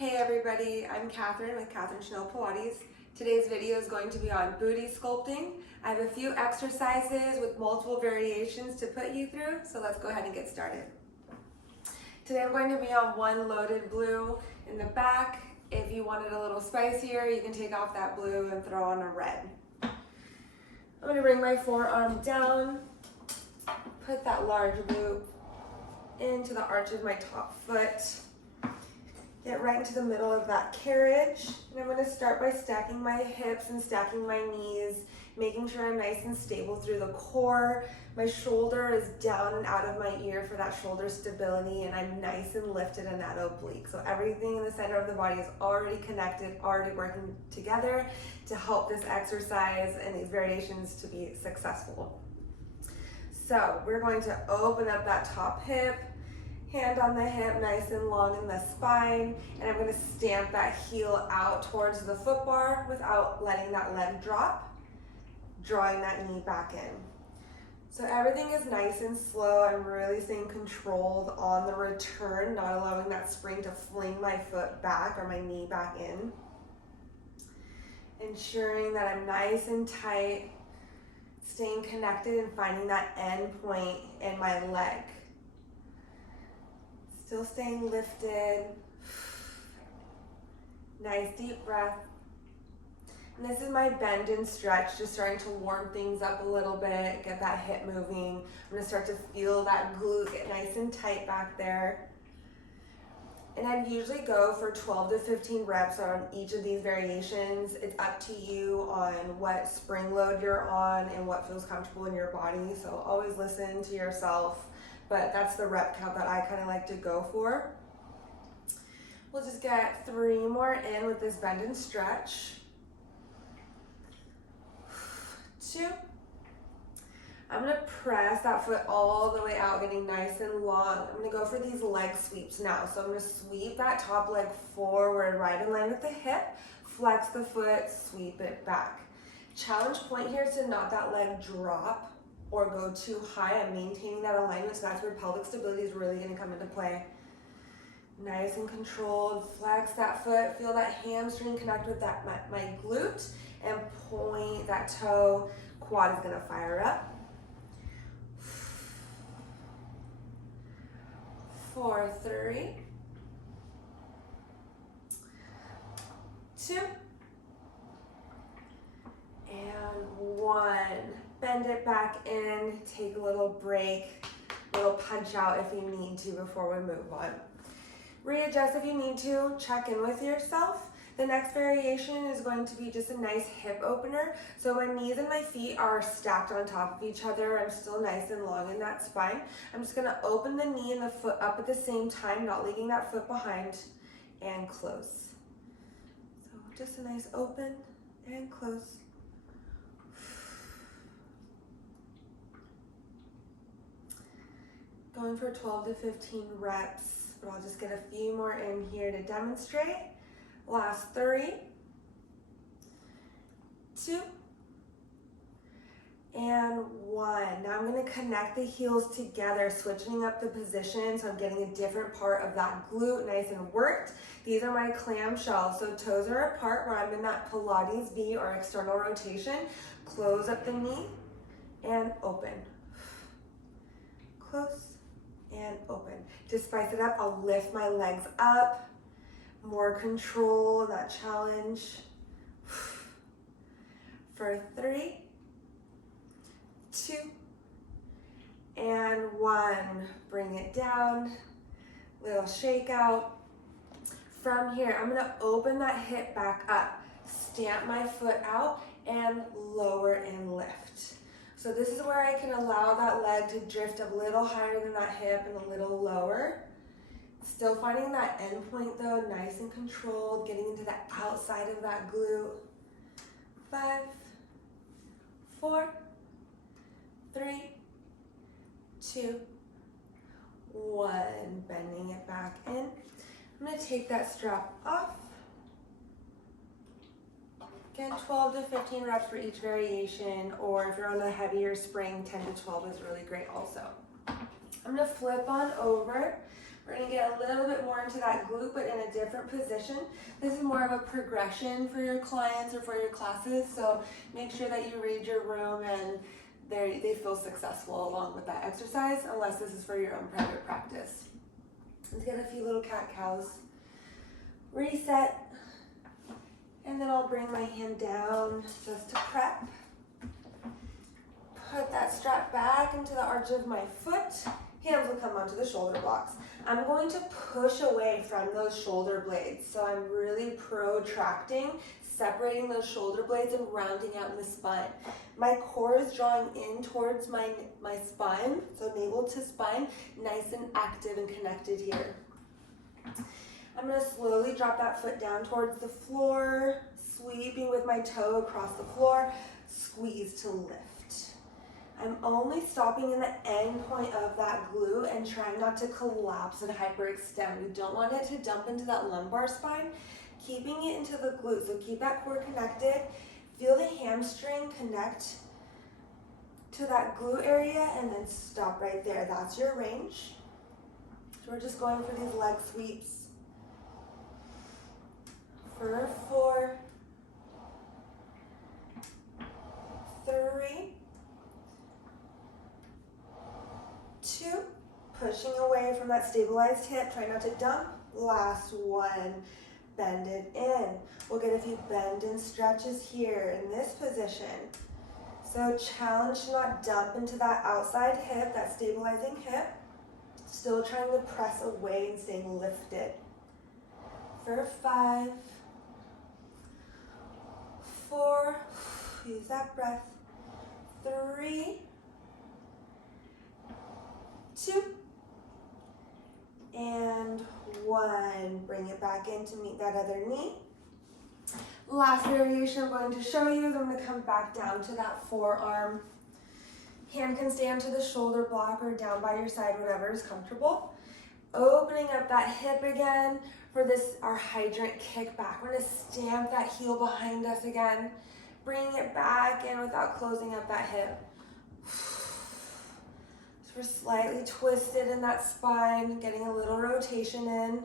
Hey everybody, I'm Kathryn with Kathryn Pilates. Today's video is going to be on booty sculpting. I have a few exercises with multiple variations to put you through, so let's go ahead and get started. Today I'm going to be on one loaded blue in the back. If you want it a little spicier, you can take off that blue and throw on a red. I'm going to bring my forearm down, put that large loop into the arch of my top foot. Get right into the middle of that carriage, and I'm going to start by stacking my hips and stacking my knees, making sure I'm nice and stable through the core. My shoulder is down and out of my ear for that shoulder stability, and I'm nice and lifted in that oblique. So everything in the center of the body is already connected, already working together to help this exercise and these variations to be successful. So we're going to open up that top hip, hand on the hip, nice and long in the spine, and I'm going to stamp that heel out towards the foot bar without letting that leg drop, drawing that knee back in. So everything is nice and slow. I'm really staying controlled on the return, not allowing that spring to fling my foot back or my knee back in. Ensuring that I'm nice and tight, staying connected and finding that end point in my leg. Still staying lifted. Nice deep breath. And this is my bend and stretch, just starting to warm things up a little bit, get that hip moving. I'm gonna start to feel that glute get nice and tight back there. And I'd usually go for 12 to 15 reps on each of these variations. It's up to you on what spring load you're on and what feels comfortable in your body. So always listen to yourself. But that's the rep count that I kind of like to go for. We'll just get 3 more in with this bend and stretch. 2. I'm gonna press that foot all the way out, getting nice and long. I'm gonna go for these leg sweeps now. So I'm gonna sweep that top leg forward, right in line with the hip, flex the foot, sweep it back. Challenge point here is to not that leg drop or go too high. I'm maintaining that alignment, so that's where pelvic stability is really gonna come into play. Nice and controlled, flex that foot, feel that hamstring connect with that my glute, and point that toe. Quad is gonna fire up. 4, 3, 2, and 1. Bend it back in, take a little break, little punch out if you need to before we move on. Readjust if you need to, check in with yourself. The next variation is going to be just a nice hip opener. So my knees and my feet are stacked on top of each other. I'm still nice and long in that spine. I'm just gonna open the knee and the foot up at the same time, not leaving that foot behind, and close. So just a nice open and close. Going for 12 to 15 reps, but I'll just get a few more in here to demonstrate. Last 3, 2, and 1. Now I'm going to connect the heels together, switching up the position, so I'm getting a different part of that glute nice and worked. These are my clam shells, so toes are apart where I'm in that Pilates V or external rotation. Close up the knee and open. Close and open. To spice it up, I'll lift my legs up. More control, that challenge. For 3, 2, and 1. Bring it down. Little shake out. From here, I'm gonna open that hip back up. Stamp my foot out and lower and lift. So this is where I can allow that leg to drift a little higher than that hip and a little lower. Still finding that end point though, nice and controlled, getting into the outside of that glute. 5, 4, 3, 2, 1. Bending it back in. I'm gonna take that strap off. Again, 12 to 15 reps for each variation, or if you're on a heavier spring, 10 to 12 is really great also. I'm gonna flip on over. We're gonna get a little bit more into that glute, but in a different position. This is more of a progression for your clients or for your classes, so make sure that you read your room and they feel successful along with that exercise, unless this is for your own private practice. Let's get a few little cat-cows. Reset, and then I'll bring my hand down just to prep. Put that strap back into the arch of my foot. Hands will come onto the shoulder blocks. I'm going to push away from those shoulder blades. So I'm really protracting, separating those shoulder blades and rounding out in the spine. My core is drawing in towards my spine, so navel to spine, nice and active and connected here. I'm going to slowly drop that foot down towards the floor, sweeping with my toe across the floor, squeeze to lift. I'm only stopping in the end point of that glute and trying not to collapse and hyperextend. We don't want it to dump into that lumbar spine, keeping it into the glute. So keep that core connected. Feel the hamstring connect to that glute area and then stop right there. That's your range. So we're just going for these leg sweeps. For 4, 3, 2, pushing away from that stabilized hip, try not to dump. Last one, bend it in. We'll get a few bend and stretches here in this position. So challenge to not dump into that outside hip, that stabilizing hip. Still trying to press away and staying lifted. For 5, 4, use that breath. 3, 2, and 1. Bring it back in to meet that other knee. Last variation I'm going to show you is I'm going to come back down to that forearm. Hand can stay onto the shoulder block or down by your side, whatever is comfortable. Opening up that hip again for this, our hydrant kickback. We're going to stamp that heel behind us again. Bring it back in without closing up that hip. So we're slightly twisted in that spine, getting a little rotation in.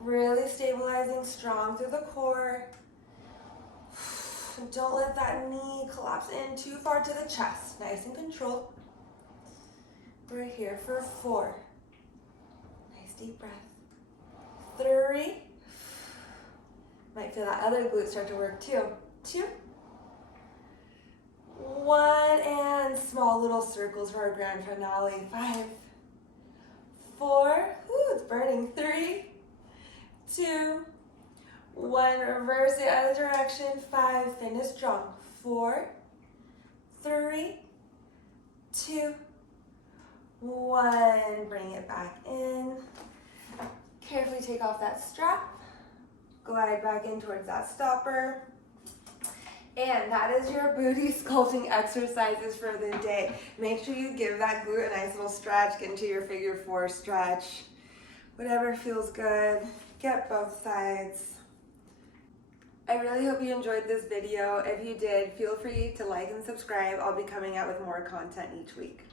Really stabilizing strong through the core. Don't let that knee collapse in too far to the chest. Nice and controlled. We're here for 4. Nice deep breath. 3. Might feel that other glute start to work too. 2. 1, and small little circles for our grand finale. 5, 4, ooh, it's burning. 3, 2, 1, reverse it other direction. 5, finish strong. 4, 3, 2, 1, bring it back in. Carefully take off that strap. Glide back in towards that stopper. And that is your booty sculpting exercises for the day. Make sure you give that glute a nice little stretch, get into your figure 4 stretch. Whatever feels good, get both sides. I really hope you enjoyed this video. If you did, feel free to like and subscribe. I'll be coming out with more content each week.